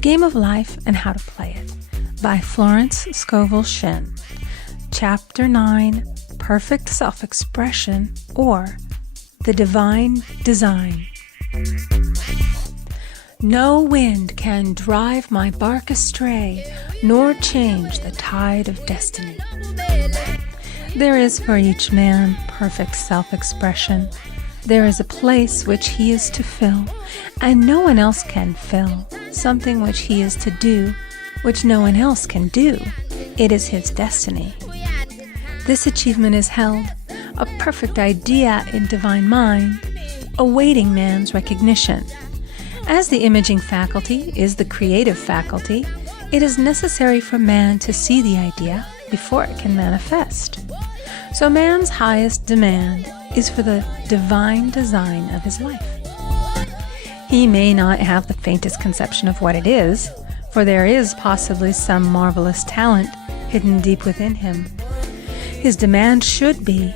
Game of Life and How to Play It by Florence Scovel Shinn. Chapter 9, Perfect Self-Expression, or The Divine Design. No wind can drive my bark astray, nor change the tide of destiny. There is for each man perfect self-expression. There is a place which he is to fill, and no one else can fill, something which he is to do, which no one else can do. It is his destiny. This achievement is held, a perfect idea in divine mind, awaiting man's recognition. As the imaging faculty is the creative faculty, it is necessary for man to see the idea before it can manifest. So man's highest demand is for the divine design of his life. He may not have the faintest conception of what it is, for there is possibly some marvelous talent hidden deep within him. His demand should be,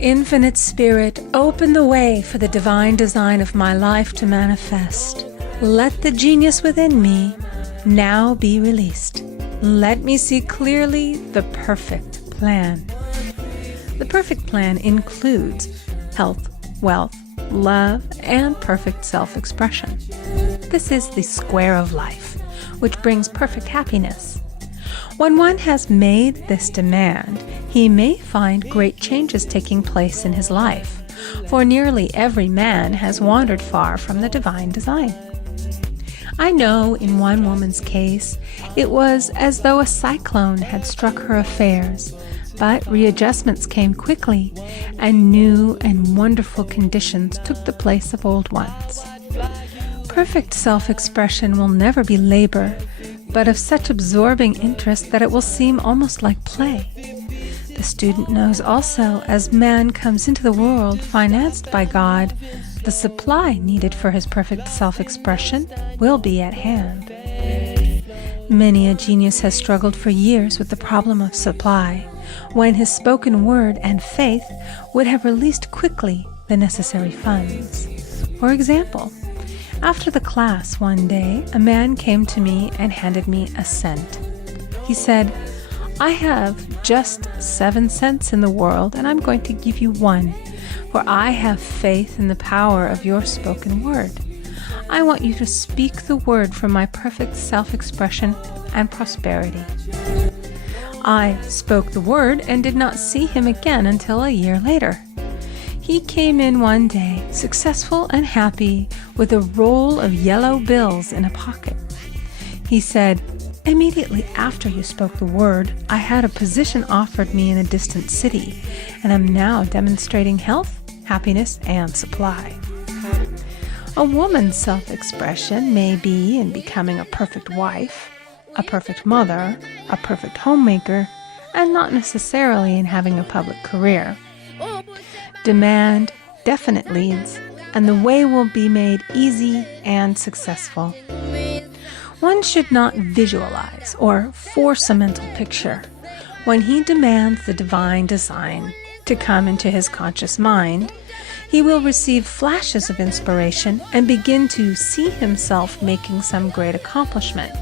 Infinite Spirit, open the way for the divine design of my life to manifest. Let the genius within me now be released. Let me see clearly the perfect plan. The perfect plan includes health, wealth, love, and perfect self-expression. This is the square of life, which brings perfect happiness. When one has made this demand, he may find great changes taking place in his life, for nearly every man has wandered far from the divine design. I know in one woman's case, it was as though a cyclone had struck her affairs, but readjustments came quickly, and new and wonderful conditions took the place of old ones. Perfect self-expression will never be labor, but of such absorbing interest that it will seem almost like play. The student knows also, as man comes into the world financed by God, the supply needed for his perfect self-expression will be at hand. Many a genius has struggled for years with the problem of supply, when his spoken word and faith would have released quickly the necessary funds. For example, after the class one day, a man came to me and handed me a cent. He said, I have just 7 cents in the world, and I'm going to give you 1, for I have faith in the power of your spoken word. I want you to speak the word for my perfect self-expression and prosperity. I spoke the word and did not see him again until a year later. He came in one day, successful and happy, with a roll of yellow bills in a pocket. He said, immediately after you spoke the word, I had a position offered me in a distant city, and am now demonstrating health, happiness, and supply. A woman's self-expression may be in becoming a perfect wife, a perfect mother, a perfect homemaker, and not necessarily in having a public career. Demand definite leads, and the way will be made easy and successful. One should not visualize or force a mental picture. When he demands the divine design to come into his conscious mind, he will receive flashes of inspiration and begin to see himself making some great accomplishment.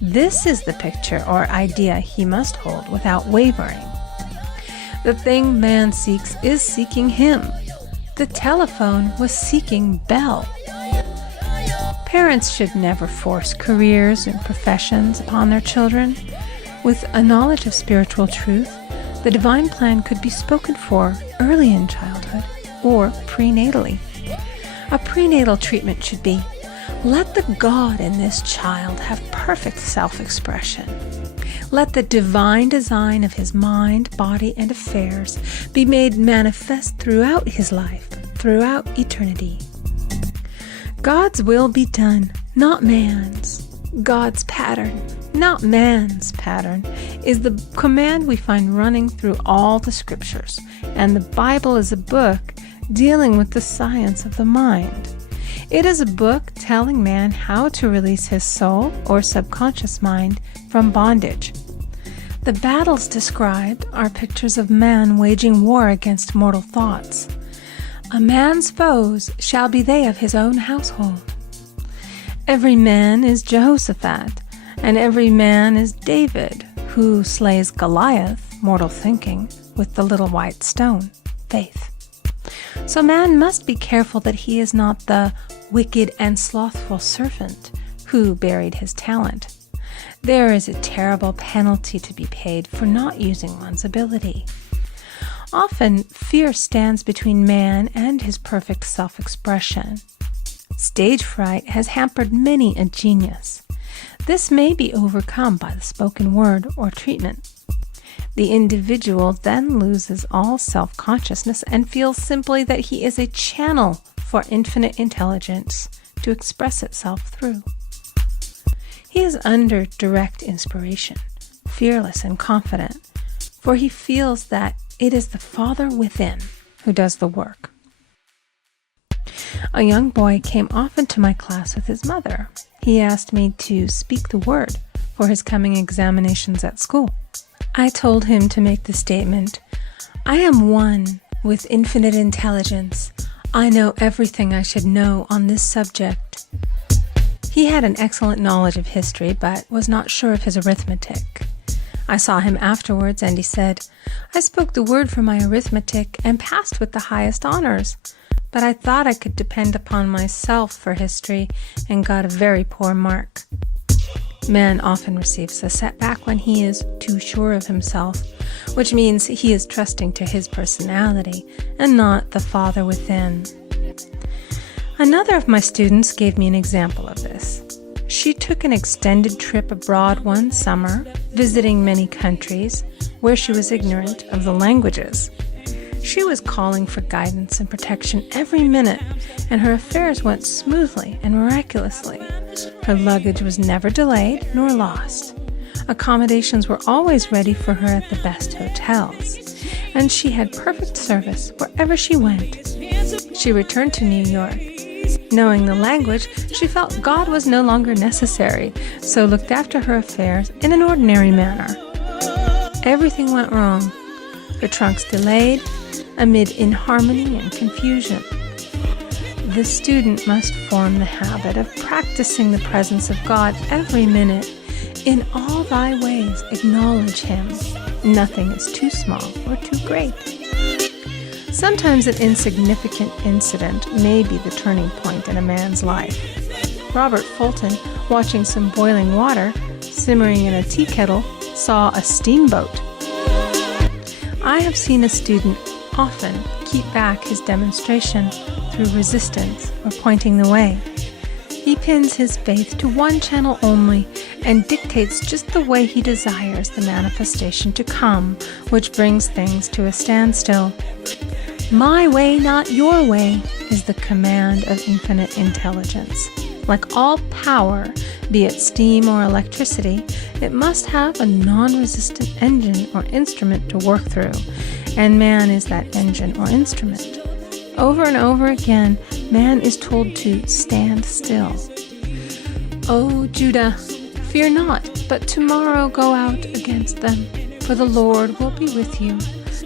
This is the picture or idea he must hold without wavering. The thing man seeks is seeking him. The telephone was seeking Bell. Parents should never force careers and professions upon their children. With a knowledge of spiritual truth, the divine plan could be spoken for early in childhood or prenatally. A prenatal treatment should be, let the God in this child have perfect self-expression. Let the divine design of his mind, body, and affairs be made manifest throughout his life, throughout eternity. God's will be done, not man's. God's pattern, not man's pattern, is the command we find running through all the scriptures, and the Bible is a book dealing with the science of the mind. It is a book telling man how to release his soul or subconscious mind from bondage. The battles described are pictures of man waging war against mortal thoughts. A man's foes shall be they of his own household. Every man is Jehoshaphat, and every man is David, who slays Goliath, mortal thinking, with the little white stone, faith. So man must be careful that he is not the wicked and slothful servant who buried his talent. There is a terrible penalty to be paid for not using one's ability. Often, fear stands between man and his perfect self-expression. Stage fright has hampered many a genius. This may be overcome by the spoken word or treatment. The individual then loses all self-consciousness and feels simply that he is a channel for infinite intelligence to express itself through. He is under direct inspiration, fearless and confident, for he feels that it is the Father within who does the work. A young boy came often to my class with his mother. He asked me to speak the word for his coming examinations at school. I told him to make the statement, "I am one with infinite intelligence. I know everything I should know on this subject." He had an excellent knowledge of history, but was not sure of his arithmetic. I saw him afterwards, and he said, "I spoke the word for my arithmetic and passed with the highest honors, but I thought I could depend upon myself for history and got a very poor mark." Man often receives a setback when he is too sure of himself, which means he is trusting to his personality and not the Father within. Another of my students gave me an example of this. She took an extended trip abroad one summer, visiting many countries where she was ignorant of the languages. She was calling for guidance and protection every minute, and her affairs went smoothly and miraculously. Her luggage was never delayed nor lost. Accommodations were always ready for her at the best hotels, and she had perfect service wherever she went. She returned to New York. Knowing the language, she felt God was no longer necessary, so looked after her affairs in an ordinary manner. Everything went wrong. Her trunks delayed, amid inharmony and confusion. The student must form the habit of practicing the presence of God every minute. In all thy ways acknowledge Him. Nothing is too small or too great. Sometimes an insignificant incident may be the turning point in a man's life. Robert Fulton, watching some boiling water simmering in a tea kettle, saw a steamboat. I have seen a student often keep back his demonstration through resistance or pointing the way. He pins his faith to one channel only and dictates just the way he desires the manifestation to come, which brings things to a standstill. My way, not your way, is the command of infinite intelligence. Like all power, be it steam or electricity, it must have a non-resistant engine or instrument to work through, and man is that engine or instrument. Over and over again, man is told to stand still. O Judah, fear not, but tomorrow go out against them, for the Lord will be with you.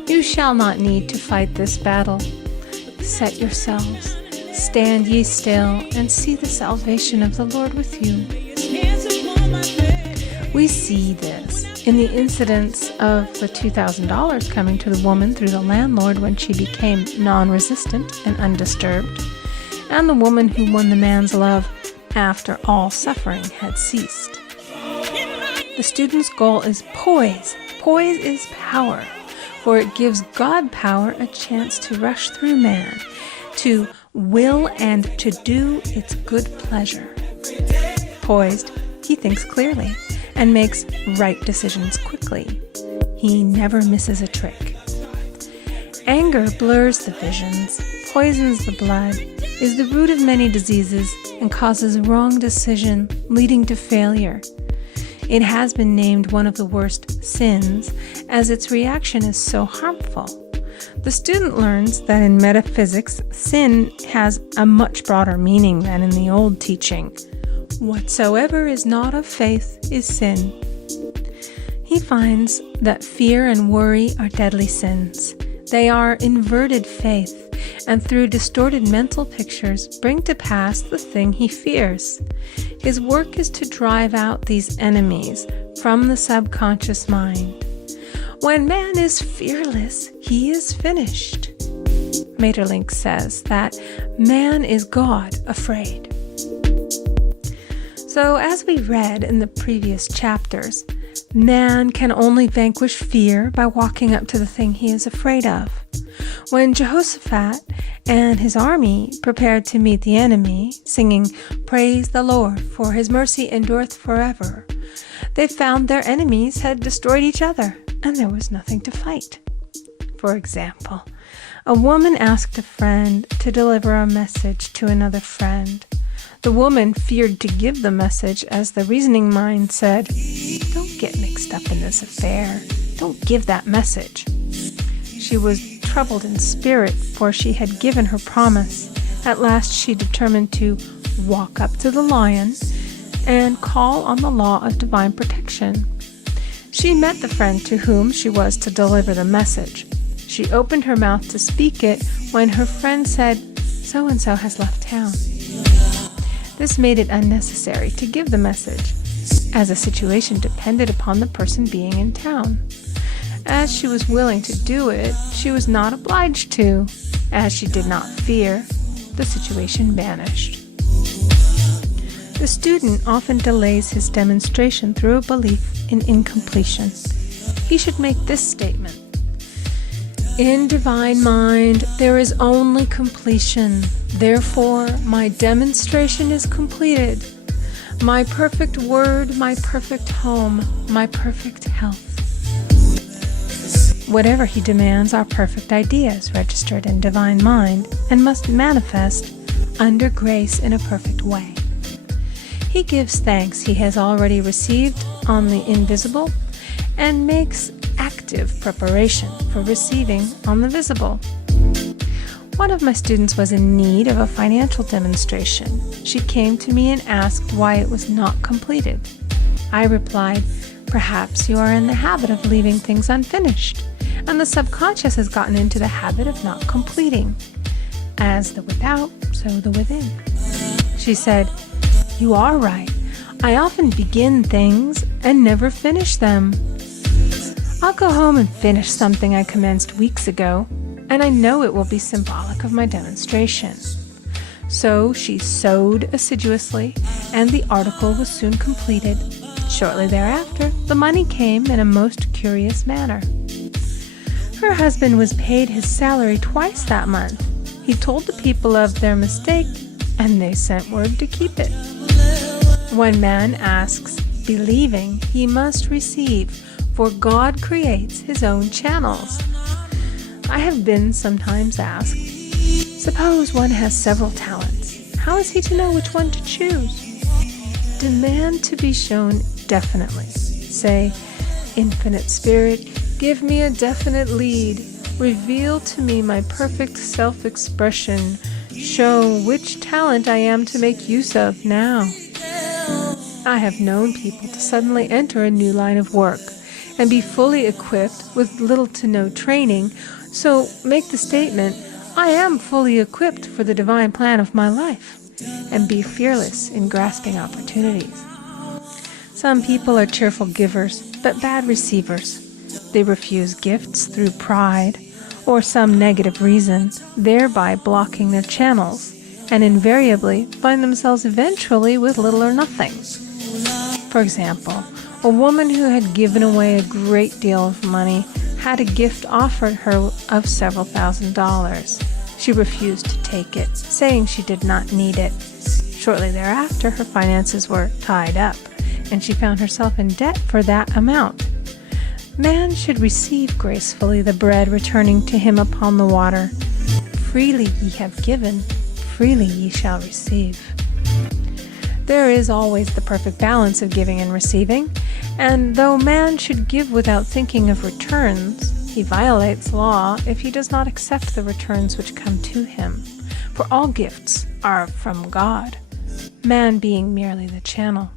You shall not need to fight this battle. Set yourselves, stand ye still, and see the salvation of the Lord with you. We see this in the incidents of the $2,000 coming to the woman through the landlord when she became non-resistant and undisturbed, and the woman who won the man's love after all suffering had ceased. The student's goal is poise. Poise is power, for it gives God power a chance to rush through man, to will and to do its good pleasure. Poised, he thinks clearly and makes right decisions quickly. He never misses a trick. Anger blurs the visions, poisons the blood, is the root of many diseases, and causes wrong decision, leading to failure. It has been named one of the worst sins, as its reaction is so harmful. The student learns that in metaphysics, sin has a much broader meaning than in the old teaching. Whatsoever is not of faith is sin. He finds that fear and worry are deadly sins. They are inverted faith, and through distorted mental pictures bring to pass the thing he fears. His work is to drive out these enemies from the subconscious mind. When man is fearless, he is finished. Maeterlinck says that man is God afraid. So, as we read in the previous chapters, man can only vanquish fear by walking up to the thing he is afraid of. When Jehoshaphat and his army prepared to meet the enemy, singing, "Praise the Lord, for his mercy endureth forever," they found their enemies had destroyed each other, and there was nothing to fight. For example, a woman asked a friend to deliver a message to another friend. The woman feared to give the message as the reasoning mind said, "Don't get mixed up in this affair. Don't give that message." She was troubled in spirit, for she had given her promise. At last she determined to walk up to the lion and call on the law of divine protection. She met the friend to whom she was to deliver the message. She opened her mouth to speak it when her friend said, "So-and-so has left town." This made it unnecessary to give the message, as the situation depended upon the person being in town. As she was willing to do it, she was not obliged to. As she did not fear, the situation vanished. The student often delays his demonstration through a belief in incompletion. He should make this statement: "In divine mind, there is only completion. Therefore, my demonstration is completed. My perfect word, my perfect home, my perfect health." Whatever he demands are perfect ideas registered in divine mind and must manifest under grace in a perfect way. He gives thanks he has already received on the invisible and makes active preparation for receiving on the visible. One of my students was in need of a financial demonstration. She came to me and asked why it was not completed. I replied, "Perhaps you are in the habit of leaving things unfinished, and the subconscious has gotten into the habit of not completing. As the without, so the within." She said, "You are right. I often begin things and never finish them. I'll go home and finish something I commenced weeks ago, and I know it will be symbolic of my demonstration." So she sewed assiduously, and the article was soon completed. Shortly thereafter, the money came in a most curious manner. Her husband was paid his salary twice that month. He told the people of their mistake, and they sent word to keep it. When man asks, believing, he must receive, for God creates his own channels. I have been sometimes asked, suppose one has several talents. How is he to know which one to choose? Demand to be shown definitely. Say, "Infinite Spirit, give me a definite lead. Reveal to me my perfect self-expression. Show which talent I am to make use of now." I have known people to suddenly enter a new line of work and be fully equipped with little to no training, so make the statement, "I am fully equipped for the divine plan of my life," and be fearless in grasping opportunities. Some people are cheerful givers, but bad receivers. They refuse gifts through pride or some negative reason, thereby blocking their channels, and invariably find themselves eventually with little or nothing. For example, a woman who had given away a great deal of money had a gift offered her of several $1,000s. She refused to take it, saying she did not need it. Shortly thereafter, her finances were tied up, and she found herself in debt for that amount. Man should receive gracefully the bread returning to him upon the water. Freely ye have given, freely ye shall receive. There is always the perfect balance of giving and receiving, and though man should give without thinking of returns, he violates law if he does not accept the returns which come to him, for all gifts are from God, man being merely the channel.